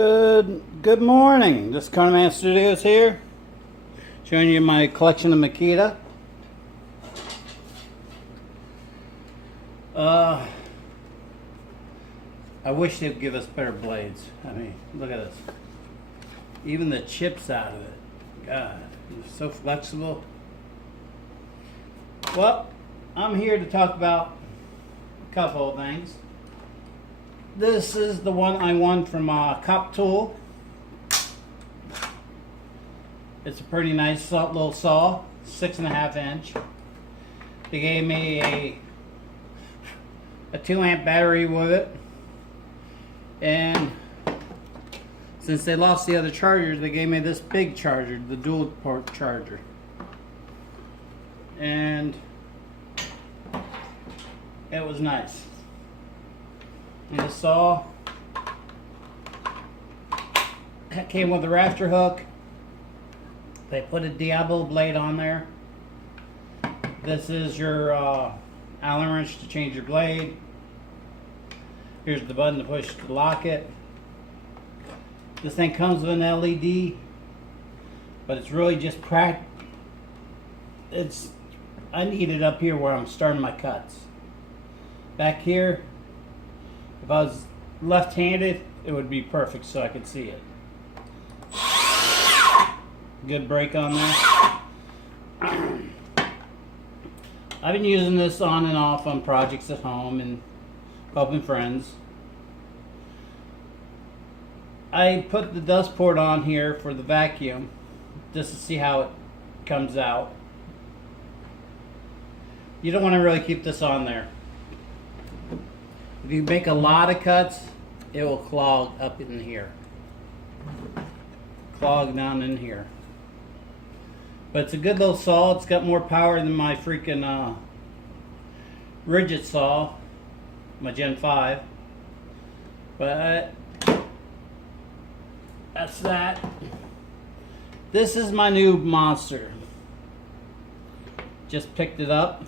Good morning. This is Carman Studios here, showing you my collection of Makita. I wish they'd give us better blades. I mean, look at this. Even the chips out of it. God, it's so flexible. Well, I'm here to talk about a couple of things. This is the one I won from Cop Tool. It's a pretty nice little saw, 6.5 inch. They gave me a 2 amp battery with it, and since they lost the other chargers, they gave me this big charger, the dual port charger. And it was nice. And the saw came with a rafter hook. They put a Diablo blade on there. This is your Allen wrench to change your blade. Here's the button to push to lock it. This thing comes with an LED, but it's really just I need it up here where I'm starting my cuts. Back here, if I was left-handed, it would be perfect so I could see it. Good brake on there. I've been using this on and off on projects at home and helping friends. I put the dust port on here for the vacuum just to see how it comes out. You don't want to really keep this on there. If you make a lot of cuts, it will clog up in here. Clog down in here. But it's a good little saw. It's got more power than my freaking rigid saw, my Gen 5. But that's that. This is my new monster. Just picked it up.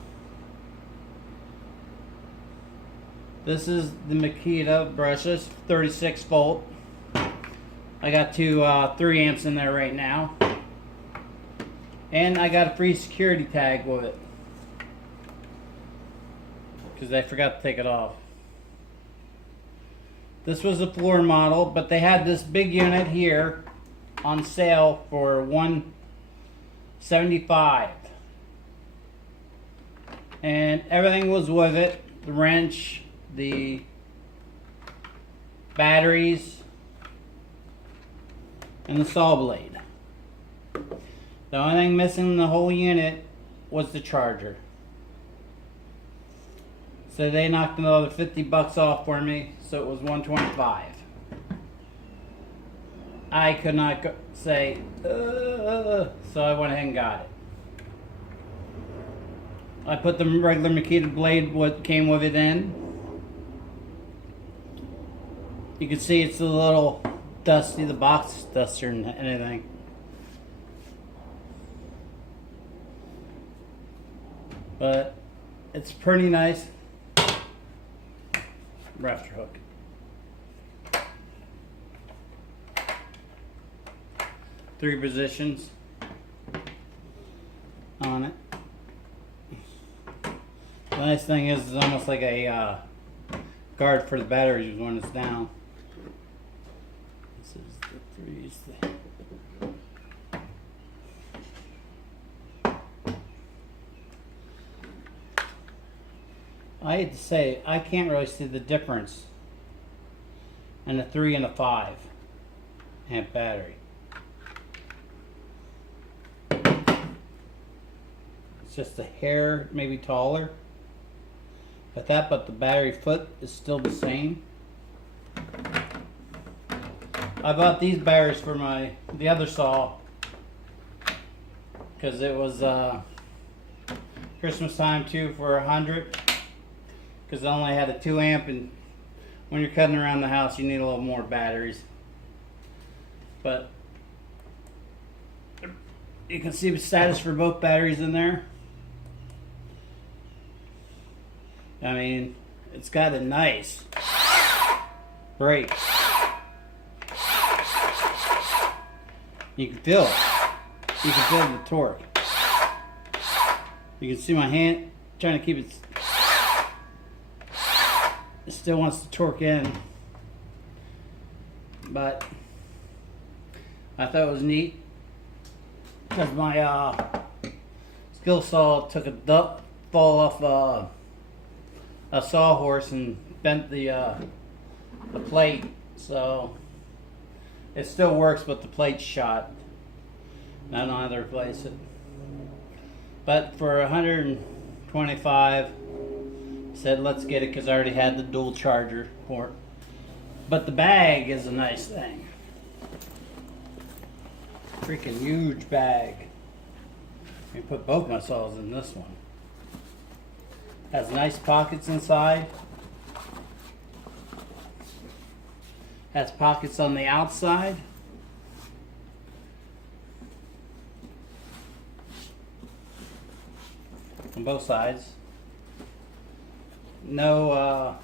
This is the Makita brushes, 36 volt. I got 3 amps in there right now. And I got a free security tag with it, because I forgot to take it off. This was a floor model, but they had this big unit here on sale for $175. And everything was with it. The wrench, the batteries, and the saw blade. The only thing missing in the whole unit was the charger. So they knocked another 50 bucks off for me, so it was $125. I could not say, so I went ahead and got it. I put the regular Makita blade, what came with it in. You can see it's a little dusty, the box is dustier than anything. But it's pretty nice. Rafter hook. Three positions on it. The nice thing is it's almost like a guard for the batteries when it's down. This is the threes. I hate to say, I can't really see the difference in a 3 and a 5 amp battery. It's just a hair maybe taller. But the battery foot is still the same. I bought these batteries for the other saw because it was Christmas time too for $100. Because I only had a 2 amp, and when you're cutting around the house you need a little more batteries. But you can see the status for both batteries in there. I mean, it's got a nice brake. You can feel it. You can feel the torque. You can see my hand trying to keep it. It still wants to torque in, but I thought it was neat because my skill saw took a fall off a sawhorse and bent the plate, so it still works, but the plate's shot. I don't know how to replace it. But for 125, said let's get it because I already had the dual charger port. But the bag is a nice thing. Freaking huge bag. You put both my saws in this one. Has nice pockets inside. Has pockets on the outside. On both sides. No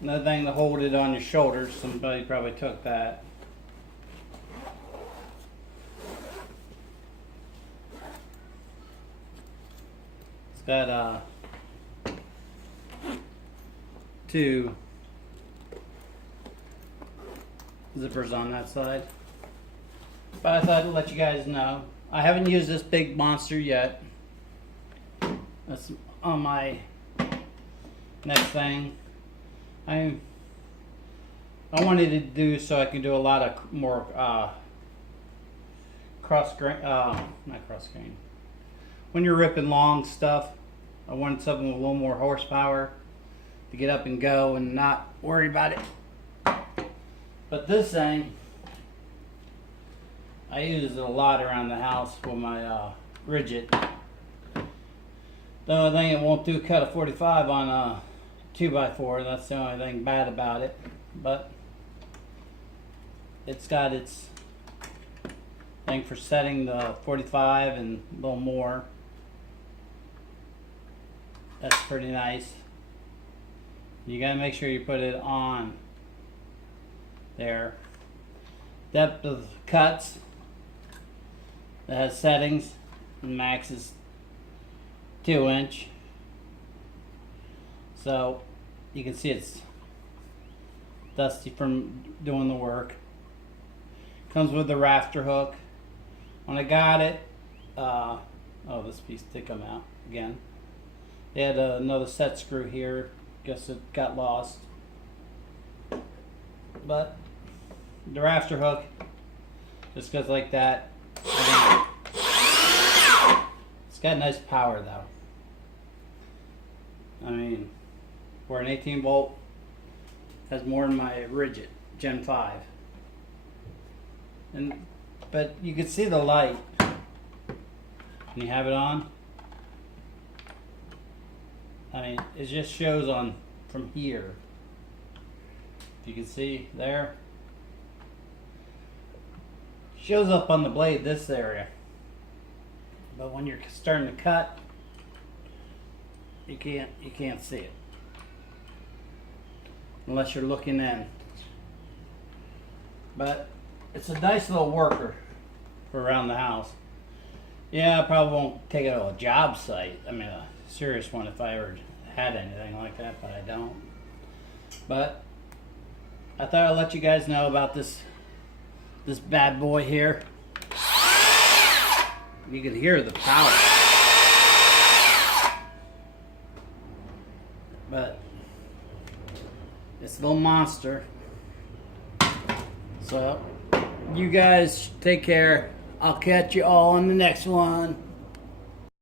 thing to hold it on your shoulders. Somebody probably took that. It's got two zippers on that side. But I thought I'd let you guys know. I haven't used this big monster yet. That's on my next thing. I wanted to do so I can do a lot of more cross grain, not cross grain. When you're ripping long stuff, I wanted something with a little more horsepower to get up and go and not worry about it. But this thing, I use it a lot around the house with my Ridget. The only thing it won't do cut a 45 on a 2x4. That's the only thing bad about it. But it's got its thing for setting the 45 and a little more. That's pretty nice. You gotta make sure you put it on there. Depth of cuts. It has settings. Max is 2-inch. So you can see it's dusty from doing the work. Comes with the rafter hook. When I got it, oh, this piece did come out again. They had another set screw here. Guess it got lost. But the rafter hook just goes like that. It's got nice power though. I mean, for an 18 volt, has more than my Ridget Gen 5. But you can see the light when you have it on. I mean, it just shows on from here. If you can see there. Shows up on the blade this area. But when you're starting to cut, you can't see it. Unless you're looking in. But it's a nice little worker for around the house. Yeah, I probably won't take it to a job site. I mean, a serious one if I ever had anything like that, but I don't. But I thought I'd let you guys know about this bad boy here. You can hear the power. But it's a little monster. So you guys take care. I'll catch you all on the next one.